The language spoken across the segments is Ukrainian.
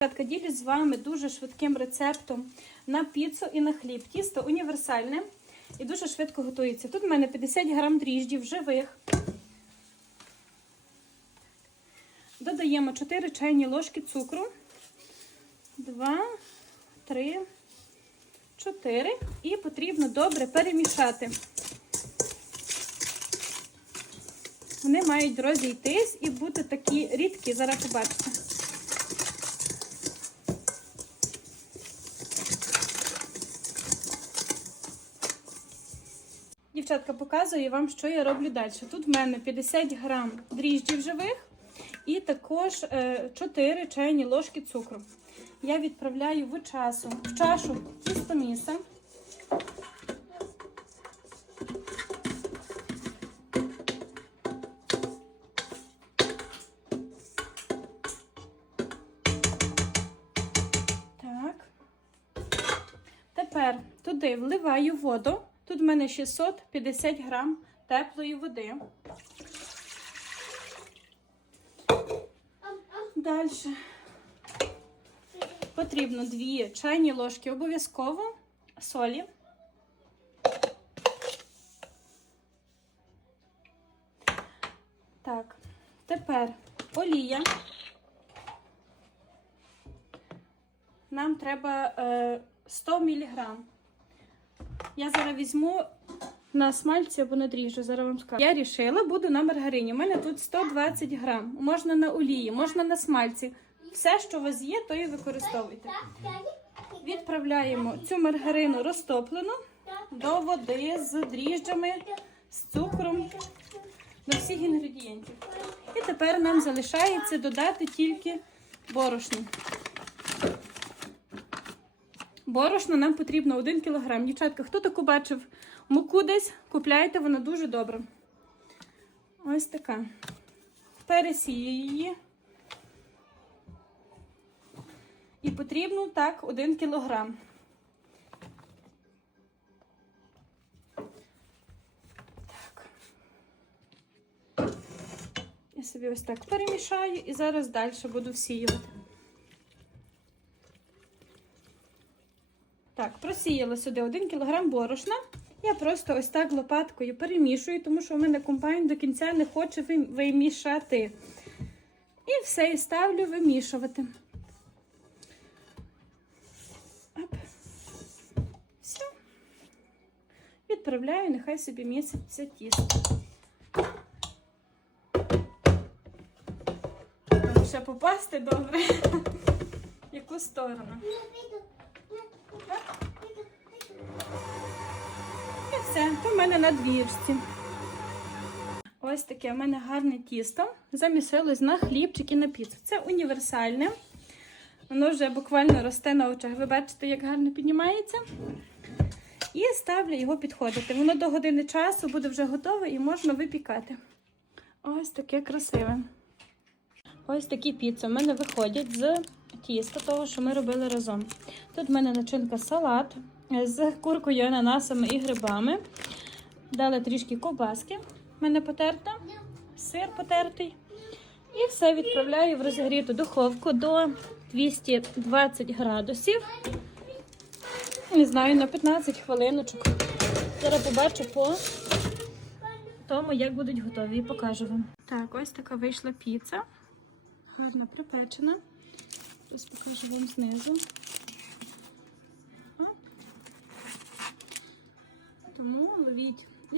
Ділюсь з вами дуже швидким рецептом на піцу і на хліб. Тісто універсальне і дуже швидко готується. Тут в мене 50 грам дріждів живих. Додаємо 4 чайні ложки цукру. 2, 3, 4. І потрібно добре перемішати. Вони мають розійтись і бути такі рідкі, зараз побачите. Дівчатка, показую вам, що я роблю далі. Тут в мене 50 грам дріжджів живих і також е, 4 чайні ложки цукру. Я відправляю в часу, в чашу тістоміса. Тепер туди вливаю воду. Тут в мене 650 грам теплої води. Далі потрібно 2 чайні ложки обов'язково солі. Так, тепер олія. Нам треба е, 100 мг. Я зараз візьму на смальці або на дріжджу, зараз вам скажу. Я рішила, буду на маргарині. У мене тут 120 грам. Можна на олії, можна на смальці. Все, що у вас є, то і використовуйте. Відправляємо цю маргарину розтоплену до води з дріжджами, з цукром, до всіх інгредієнтів. І тепер нам залишається додати тільки борошно. Борошна нам потрібно 1 кг. Дівчатка, хто таку бачив муку десь, купляйте, вона дуже добра. Ось така. Пересію її. І потрібно так 1 кг. Так. Я собі ось так перемішаю і зараз далі буду всіювати. Так, просіяла сюди 1 кг борошна. Я просто ось так лопаткою перемішую, тому що у мене комбайн до кінця не хоче вимішати. І все, і ставлю вимішувати. Оп. Все. Відправляю, нехай собі місяця тісто. Ще попасти добре. Яку сторону? Все, то мене на двірці. Ось таке в мене гарне тісто. Замісилось на хлібчик і на піцу. Це універсальне. Воно вже буквально росте на очах. Ви бачите, як гарно піднімається. І ставлю його підходити. Воно до години часу буде вже готове і можна випікати. Ось таке красиве. Ось такі піци в мене виходять з тіста, того, що ми робили разом. Тут в мене начинка салат з куркою, ананасами і грибами. Дали трішки ковбаски, в мене потерта, сир потертий. І все відправляю в розігріту духовку до 220 градусів. Не знаю, на 15 хвилиночок. Зараз побачу по тому, як будуть готові, і покажу вам. Так, ось така вийшла піца. Гарно припечена. Зараз покажу вам знизу.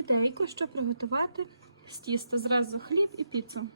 Ідейку, що приготувати з тіста зразу хліб і піцу.